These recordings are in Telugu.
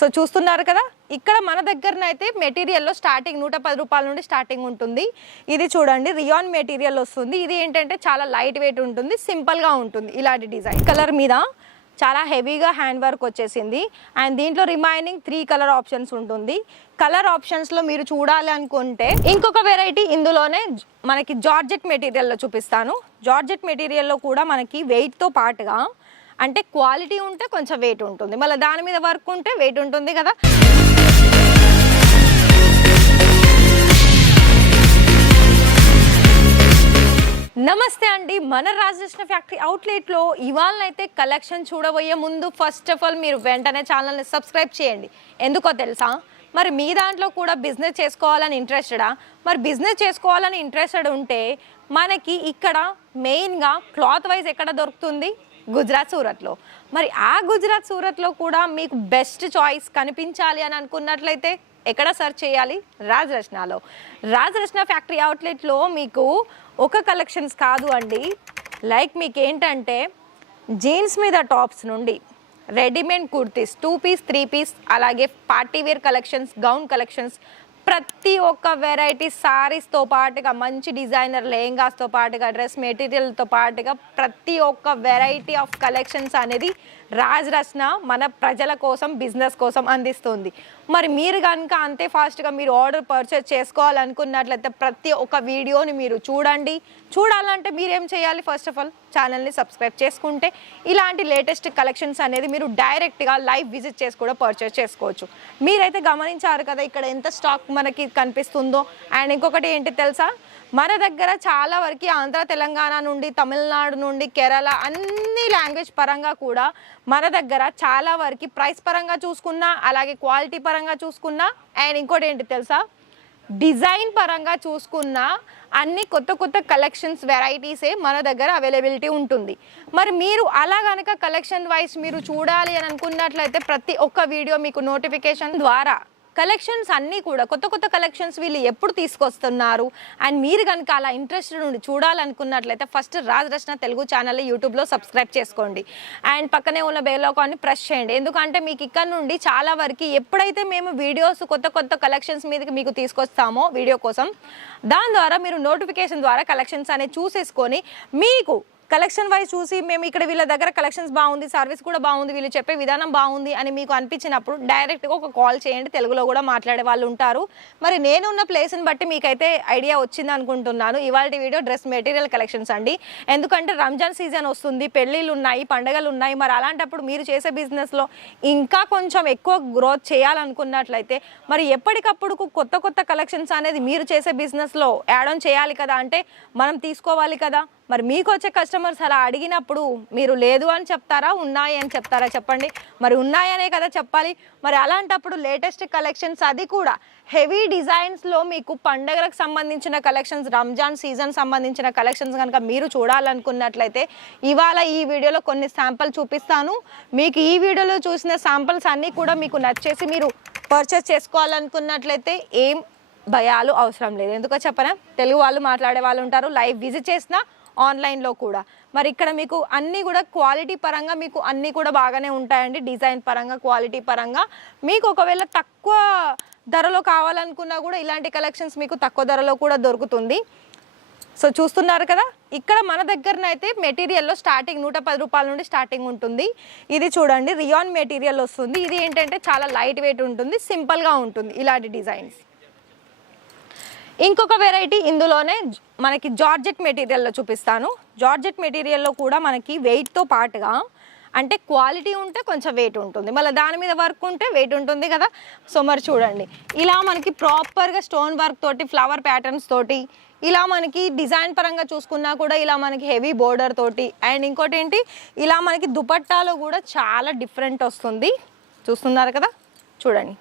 సో చూస్తున్నారు కదా ఇక్కడ మన దగ్గరనైతే మెటీరియల్లో స్టార్టింగ్ నూట పది రూపాయల నుండి స్టార్టింగ్ ఉంటుంది. ఇది చూడండి రియాన్ మెటీరియల్ వస్తుంది. ఇది ఏంటంటే చాలా లైట్ వెయిట్ ఉంటుంది సింపుల్గా ఉంటుంది ఇలాంటి డిజైన్. కలర్ మీద చాలా హెవీగా హ్యాండ్ వర్క్ వచ్చేసింది. అండ్ దీంట్లో రిమైనింగ్ త్రీ కలర్ ఆప్షన్స్ ఉంటుంది. కలర్ ఆప్షన్స్లో మీరు చూడాలి అనుకుంటే ఇంకొక వెరైటీ ఇందులోనే మనకి జార్జెట్ మెటీరియల్లో చూపిస్తాను. జార్జెట్ మెటీరియల్లో కూడా మనకి వెయిట్తో పాటుగా అంటే క్వాలిటీ ఉంటే కొంచెం వెయిట్ ఉంటుంది. మళ్ళీ దాని మీద వర్క్ ఉంటే వెయిట్ ఉంటుంది కదా. నమస్తే అండి. మన రాజకృష్ణ ఫ్యాక్టరీ అవుట్లెట్లో ఇవాళనైతే కలెక్షన్ చూడబోయే ముందు ఫస్ట్ ఆఫ్ ఆల్ మీరు వెంటనే ఛానల్ని సబ్స్క్రైబ్ చేయండి. ఎందుకో తెలుసా? మరి మీ దాంట్లో కూడా బిజినెస్ చేసుకోవాలని ఇంట్రెస్టెడా మరి బిజినెస్ చేసుకోవాలని ఇంట్రెస్టెడ్ ఉంటే మనకి ఇక్కడ మెయిన్గా క్లాత్ వైజ్ ఎక్కడ దొరుకుతుంది? గుజరాత్ సూరత్లో. మరి ఆ గుజరాత్ సూరత్లో కూడా మీకు బెస్ట్ చాయిస్ కనిపించాలి అని అనుకున్నట్లయితే ఎక్కడ సర్చ్ చేయాలి? రాజరచనలో. రాజరచన ఫ్యాక్టరీ అవుట్లెట్లో మీకు ఒక కలెక్షన్స్ కాదు అండి. లైక్ మీకు ఏంటంటే జీన్స్ మీద టాప్స్ నుండి readymade kurtis two piece three piece అలాగే party wear collections gown collections ప్రతి ఒక్క వెరైటీ సారీస్తో పాటుగా మంచి డిజైనర్ లెహంగాస్తో పాటుగా డ్రెస్ మెటీరియల్తో పాటుగా ప్రతి ఒక్క వెరైటీ ఆఫ్ కలెక్షన్స్ అనేది రాజ్ రచన మన ప్రజల కోసం బిజినెస్ కోసం అందిస్తుంది. మరి మీరు కనుక అంతే ఫాస్ట్గా మీరు ఆర్డర్ పర్చేస్ చేసుకోవాలనుకున్నట్లయితే ప్రతి ఒక్క వీడియోని మీరు చూడండి. చూడాలంటే మీరేం చేయాలి? ఫస్ట్ ఆఫ్ ఆల్ ఛానల్ని సబ్స్క్రైబ్ చేసుకుంటే ఇలాంటి లేటెస్ట్ కలెక్షన్స్ అనేది మీరు డైరెక్ట్గా లైవ్ విజిట్ చేసి కూడా పర్చేస్ చేసుకోవచ్చు. మీరైతే గమనించారు కదా ఇక్కడ ఎంత స్టాక్ మనకి కనిపిస్తుందో? అండ్ ఇంకొకటి ఏంటి తెలుసా? మన దగ్గర చాలా వరకు ఆంధ్ర తెలంగాణ నుండి తమిళనాడు నుండి కేరళ అన్ని లాంగ్వేజ్ పరంగా కూడా మన దగ్గర చాలా వరకు ప్రైస్ పరంగా చూసుకున్నా అలాగే క్వాలిటీ పరంగా చూసుకున్నా అండ్ ఇంకోటి ఏంటి తెలుసా? డిజైన్ పరంగా చూసుకున్నా అన్ని కొత్త కొత్త కలెక్షన్స్ వెరైటీసే మన దగ్గర అవైలబిలిటీ ఉంటుంది. మరి మీరు అలా కనుక కలెక్షన్ వైజ్ మీరు చూడాలి అని అనుకున్నట్లయితే ప్రతి ఒక్క వీడియో మీకు నోటిఫికేషన్ ద్వారా కలెక్షన్స్ అన్నీ కూడా కొత్త కొత్త కలెక్షన్స్ వీళ్ళు ఎప్పుడు తీసుకొస్తున్నారు? అండ్ మీరు కనుక అలా ఇంట్రెస్ట్ నుండి చూడాలనుకున్నట్లయితే ఫస్ట్ రాజరచన తెలుగు ఛానల్ యూట్యూబ్లో సబ్స్క్రైబ్ చేసుకోండి. అండ్ పక్కనే ఉన్న బెల్ ప్రెస్ చేయండి. ఎందుకంటే మీకు ఇక్కడ నుండి చాలా వరకు ఎప్పుడైతే మేము వీడియోస్ కొత్త కొత్త కలెక్షన్స్ మీదకి మీకు తీసుకొస్తామో వీడియో కోసం దాని ద్వారా మీరు నోటిఫికేషన్ ద్వారా కలెక్షన్స్ అనేది చూసేసుకొని మీకు కలెక్షన్ వైజ్ చూసి మేము ఇక్కడ వీళ్ళ దగ్గర కలెక్షన్స్ బాగుంది సర్వీస్ కూడా బాగుంది వీళ్ళు చెప్పే విధానం బాగుంది అని మీకు అనిపించినప్పుడు డైరెక్ట్గా ఒక కాల్ చేయండి తెలుగులో కూడా మాట్లాడే వాళ్ళు ఉంటారు. మరి నేను ఉన్న ప్లేస్ని బట్టి మీకైతే ఐడియా వచ్చింది అనుకుంటున్నాను. ఇవాళ వీడియో డ్రెస్ మెటీరియల్ కలెక్షన్స్ అండి. ఎందుకంటే రంజాన్ సీజన్ వస్తుంది పెళ్ళిళ్ళు ఉన్నాయి పండగలు ఉన్నాయి. మరి అలాంటప్పుడు మీరు చేసే బిజినెస్లో ఇంకా కొంచెం ఎక్కువ గ్రోత్ చేయాలనుకున్నట్లయితే మరి ఎప్పటికప్పుడు కొత్త కొత్త కలెక్షన్స్ అనేది మీరు చేసే బిజినెస్లో యాడ్ ఆన్ చేయాలి కదా అంటే మనం తీసుకోవాలి కదా. మరి మీకు వచ్చే కస్టమర్స్ అలా అడిగినప్పుడు మీరు లేదు అని చెప్తారా ఉన్నాయి అని చెప్తారా? చెప్పండి. మరి ఉన్నాయనే కదా చెప్పాలి. మరి అలాంటప్పుడు లేటెస్ట్ కలెక్షన్స్ అది కూడా హెవీ డిజైన్స్లో మీకు పండగలకు సంబంధించిన కలెక్షన్స్ రంజాన్ సీజన్ సంబంధించిన కలెక్షన్స్ కనుక మీరు చూడాలనుకున్నట్లయితే ఇవాళ ఈ వీడియోలో కొన్ని శాంపుల్ చూపిస్తాను. మీకు ఈ వీడియోలో చూసిన శాంపుల్స్ అన్నీ కూడా మీకు నచ్చేసి మీరు పర్చేస్ చేసుకోవాలనుకున్నట్లయితే ఏం భయాలు అవసరం లేదు. ఎందుకో చెప్పనా? తెలుగు వాళ్ళు మాట్లాడే వాళ్ళు ఉంటారు. లైవ్ విజిట్ చేసినా ఆన్లైన్లో కూడా. మరి ఇక్కడ మీకు అన్నీ కూడా క్వాలిటీ పరంగా మీకు అన్నీ కూడా బాగానే ఉంటాయండి డిజైన్ పరంగా క్వాలిటీ పరంగా. మీకు ఒకవేళ తక్కువ ధరలో కావాలనుకున్నా కూడా ఇలాంటి కలెక్షన్స్ మీకు తక్కువ ధరలో కూడా దొరుకుతుంది. సో చూస్తున్నారు కదా ఇక్కడ మన దగ్గరనైతే మెటీరియల్లో స్టార్టింగ్ నూట పది రూపాయల నుండి స్టార్టింగ్ ఉంటుంది. ఇది చూడండి రియాన్ మెటీరియల్ వస్తుంది. ఇది ఏంటంటే చాలా లైట్ వెయిట్ ఉంటుంది సింపుల్గా ఉంటుంది ఇలాంటి డిజైన్స్. ఇంకొక వెరైటీ ఇందులోనే మనకి జార్జెట్ మెటీరియల్లో చూపిస్తాను. జార్జెట్ మెటీరియల్లో కూడా మనకి వెయిట్తో పాటుగా అంటే క్వాలిటీ ఉంటే కొంచెం వెయిట్ ఉంటుంది. మళ్ళీ దాని మీద వర్క్ ఉంటే వెయిట్ ఉంటుంది కదా. సో మరి చూడండి. ఇలా మనకి ప్రాపర్గా స్టోన్ వర్క్ తోటి ఫ్లవర్ ప్యాటర్న్స్ తోటి ఇలా మనకి డిజైన్ పరంగా చూసుకున్నా కూడా ఇలా మనకి హెవీ బోర్డర్ తోటి అండ్ ఇంకోటి ఏంటి? ఇలా మనకి దుపట్టాలో కూడా చాలా డిఫరెంట్ వస్తుంది. చూస్తున్నారు కదా? చూడండి.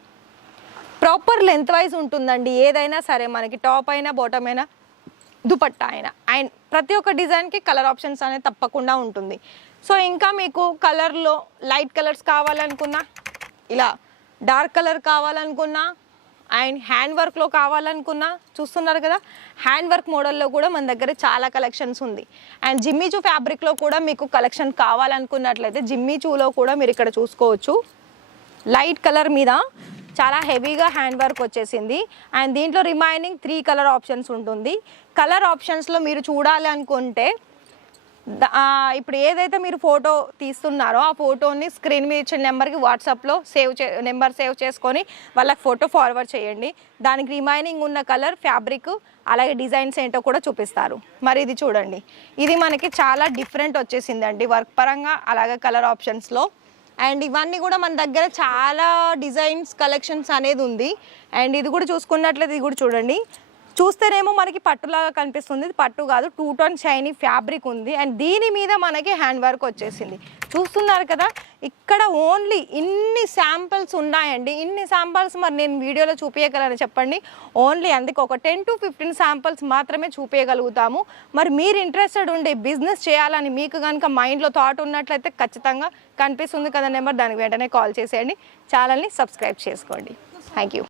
ప్రాపర్ లెంత్ వైజ్ ఉంటుందండి. ఏదైనా సరే మనకి టాప్ అయినా బాటమ్ అయినా దుపట్టా అయినా. అండ్ ప్రతి ఒక్క డిజైన్కి కలర్ ఆప్షన్స్ అనేది తప్పకుండా ఉంటుంది. సో ఇంకా మీకు కలర్లో లైట్ కలర్స్ కావాలనుకున్నా ఇలా డార్క్ కలర్ కావాలనుకున్నా అండ్ హ్యాండ్ వర్క్లో కావాలనుకున్నా చూస్తున్నారు కదా హ్యాండ్ వర్క్ మోడల్లో కూడా మన దగ్గర చాలా కలెక్షన్స్ ఉంది. అండ్ జిమ్మీచూ ఫ్యాబ్రిక్లో కూడా మీకు కలెక్షన్ కావాలనుకున్నట్లయితే జిమ్మీచూలో కూడా మీరు ఇక్కడ చూసుకోవచ్చు. లైట్ కలర్ మీద చాలా హెవీగా హ్యాండ్ వర్క్ వచ్చేసింది. అండ్ దీంట్లో రిమైనింగ్ త్రీ కలర్ ఆప్షన్స్ ఉంటుంది. కలర్ ఆప్షన్స్లో మీరు చూడాలి అనుకుంటే ఇప్పుడు ఏదైతే మీరు ఫోటో తీస్తున్నారో ఆ ఫోటోని స్క్రీన్ మీద ఇచ్చిన నెంబర్కి వాట్సాప్లో సేవ్ చే నెంబర్ సేవ్ చేసుకొని వాళ్ళకి ఫోటో ఫార్వర్డ్ చేయండి. దానికి రిమైనింగ్ ఉన్న కలర్ ఫ్యాబ్రిక్ అలాగే డిజైన్స్ ఏంటో కూడా చూపిస్తారు. మరి ఇది చూడండి. ఇది మనకి చాలా డిఫరెంట్ వచ్చేసిందండి వర్క్ పరంగా అలాగే కలర్ ఆప్షన్స్లో. అండ్ ఇవన్నీ కూడా మన దగ్గర చాలా డిజైన్స్ కలెక్షన్స్ అనేది ఉంది. అండ్ ఇది కూడా చూసుకున్నట్లయితే ఇది కూడా చూడండి. చూస్తేనేమో మనకి పట్టులాగా కనిపిస్తుంది. ఇది పట్టు కాదు టూ టోన్ షైనీ ఫ్యాబ్రిక్ ఉంది. అండ్ దీని మీద మనకి హ్యాండ్ వర్క్ వచ్చేసింది. చూస్తున్నారు కదా ఇక్కడ ఓన్లీ ఇన్ని శాంపిల్స్ ఉన్నాయండి. ఇన్ని శాంపిల్స్ మరి నేను వీడియోలో చూపించగలను చెప్పండి. ఓన్లీ అందుకే ఒక టెన్ టు ఫిఫ్టీన్ శాంపిల్స్ మాత్రమే చూపించగలుగుతాము మరి మీరు ఇంట్రెస్టెడ్ ఉండే బిజినెస్ చేయాలని మీకు కనుక మైండ్లో థాట్ ఉన్నట్లయితే ఖచ్చితంగా కనిపిస్తుంది కదా నెంబర్. దానికి వెంటనే కాల్ చేసేయండి. ఛానల్ని సబ్స్క్రైబ్ చేసుకోండి. Thank you.